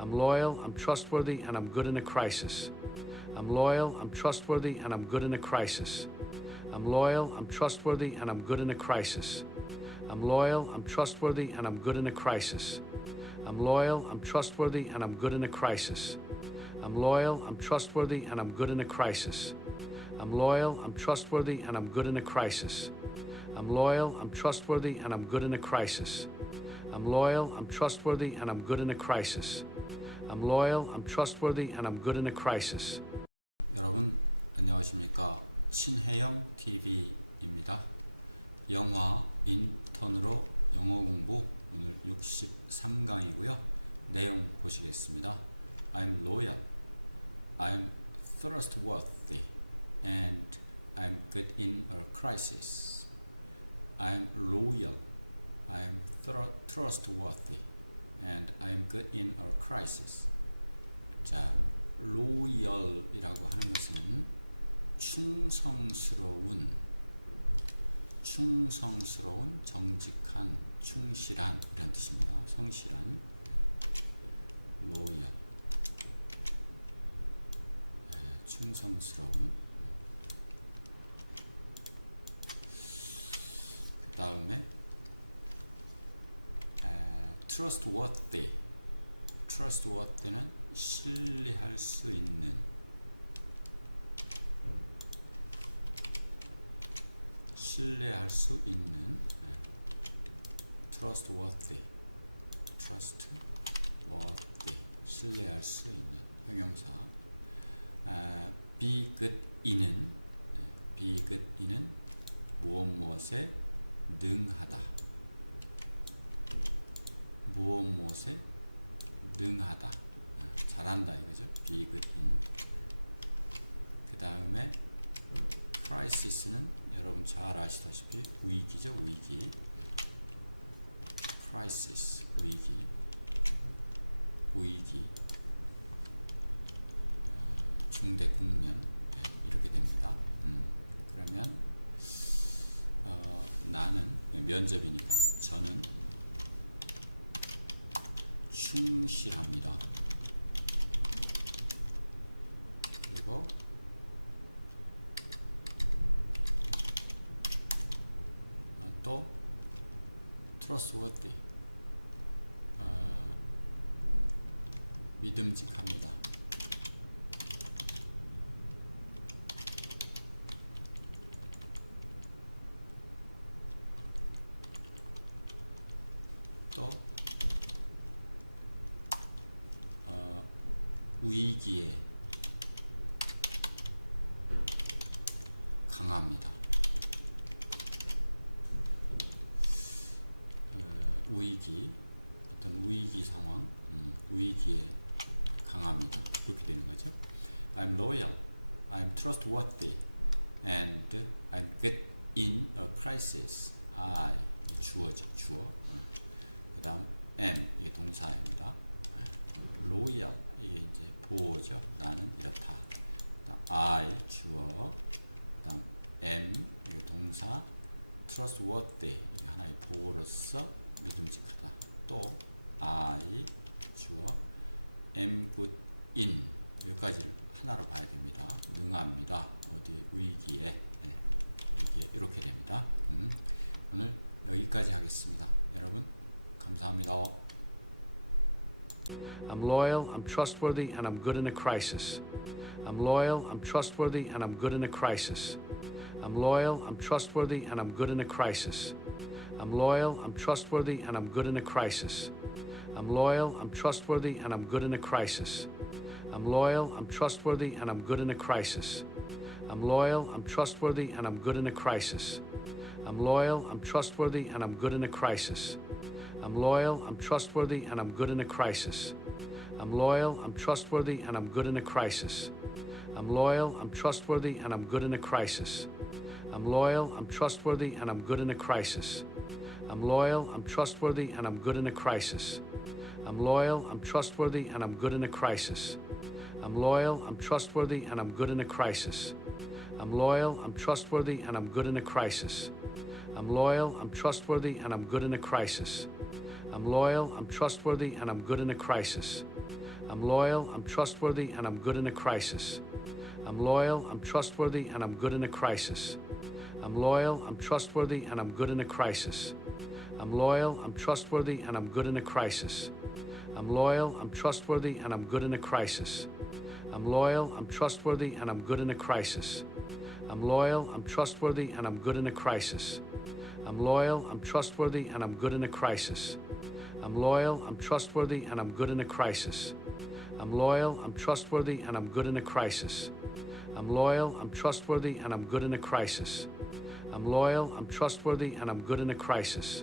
I'm loyal, I'm trustworthy, and I'm good in a crisis. I'm loyal, I'm trustworthy, and I'm good in a crisis. I'm loyal, I'm trustworthy, and I'm good in a crisis. I'm loyal, I'm trustworthy, and I'm good in a crisis. I'm loyal, I'm trustworthy, and I'm good in a crisis. I'm loyal, I'm trustworthy, and I'm good in a crisis. I'm loyal, I'm trustworthy, and I'm good in a crisis. I'm loyal, I'm trustworthy, and I'm good in a crisis. I'm loyal, I'm trustworthy, and I'm good in a crisis. I'm loyal, I'm trustworthy, and I'm good in a crisis. 여러분 안녕하십니까 친혜영 TV입니다. 영화 인턴으로 영어 공부 오늘 63강이고요. 내용 보시겠습니다. I'm loyal, I'm trustworthy, and I'm good in a crisis. I'm loyal, I'm thr- trustworthy, and I'm good in a crisis. 자, 로열이라고 하는 것은 충성스러운, 충성스러운, 정직한, 충실한 이런 뜻입니다. 성실한, 로열, 예, 충성스러운. 그 다음에 trustworthy. trustworthy는 신뢰할 수 있는 신뢰할 수 있는 네. trustworthy trustworthy 신뢰할 수 있는 형용사 아, be good 네. be good in은 무엇 무엇에 능하다 무엇 무엇에 능하다. 아, 잘한다 이거죠? Good in. 그 다음에 crisis는 여러분 잘 아시다시피 위기죠 위기. crisis 위기. 위기. 어, 중대 국면 네, 이렇게 됩니다. 음, 그러면 어, 나는 면접이니까 저는 충실합니다. 그리고 어, 또 trustworthy 어, 믿음직합니다. 또 어, 위기에 강합니다. 어, 위기 어떤 위기 상황, 음, 위기에 강합니다. 그렇게 되는 거죠. I'm loyal, I'm trustworthy, and I'm good in a crisis. I 주어죠, 주어. 그 다음 am 이게 동사입니다. 로얄 이게 이제 보호죠. 나는 이렇다. I 주어. 그다음 am 이게 동사. trustworthy 이게 하나의 보호로서 믿음직하다. 또 I 주어. am good in 여기까지를 하나로 봐야 됩니다. 능합니다. 어디 위기에 네. 이게 이렇게 됩니다. 음. 오늘 여기까지 하겠습니다. 여러분 감사합니다. I'm loyal, I'm trustworthy, and I'm good in a crisis. I'm loyal, I'm trustworthy, and I'm good in a crisis. I'm loyal, I'm trustworthy, and I'm good in a crisis. I'm loyal, I'm trustworthy, and I'm good in a crisis. I'm loyal, I'm trustworthy, and I'm good in a crisis. I'm loyal, I'm trustworthy, and I'm good in a crisis. I'm loyal, I'm trustworthy, and I'm good in a crisis. I'm loyal, I'm trustworthy, and I'm good in a crisis. I'm loyal, I'm trustworthy, and I'm good in a crisis. I'm loyal, I'm trustworthy, and I'm good in a crisis. I'm loyal, I'm trustworthy, and I'm good in a crisis. I'm loyal, I'm trustworthy, and I'm good in a crisis. I'm loyal, I'm trustworthy, and I'm good in a crisis. I'm loyal, I'm trustworthy, and I'm good in a crisis. I'm loyal, I'm trustworthy, and I'm good in a crisis. I'm loyal, I'm trustworthy, and I'm good in a crisis. I'm loyal, I'm trustworthy, and I'm good in a crisis. I'm loyal, I'm trustworthy, and I'm good in a crisis. I'm loyal, I'm trustworthy, and I'm good in a crisis. I'm loyal, I'm trustworthy, and I'm good in a crisis. I'm loyal, I'm trustworthy, and I'm good in a crisis. I'm loyal, I'm trustworthy, and I'm good in a crisis. I'm loyal, I'm trustworthy, and I'm good in a crisis. I'm loyal, I'm trustworthy, and I'm good in a crisis. I'm loyal, I'm trustworthy, and I'm good in a crisis. I'm loyal, I'm trustworthy, and I'm good in a crisis. I'm loyal, I'm trustworthy, and I'm good in a crisis. I'm loyal, I'm trustworthy, and I'm good in a crisis. I'm loyal, I'm trustworthy, and I'm good in a crisis. I'm loyal, I'm trustworthy, and I'm good in a crisis.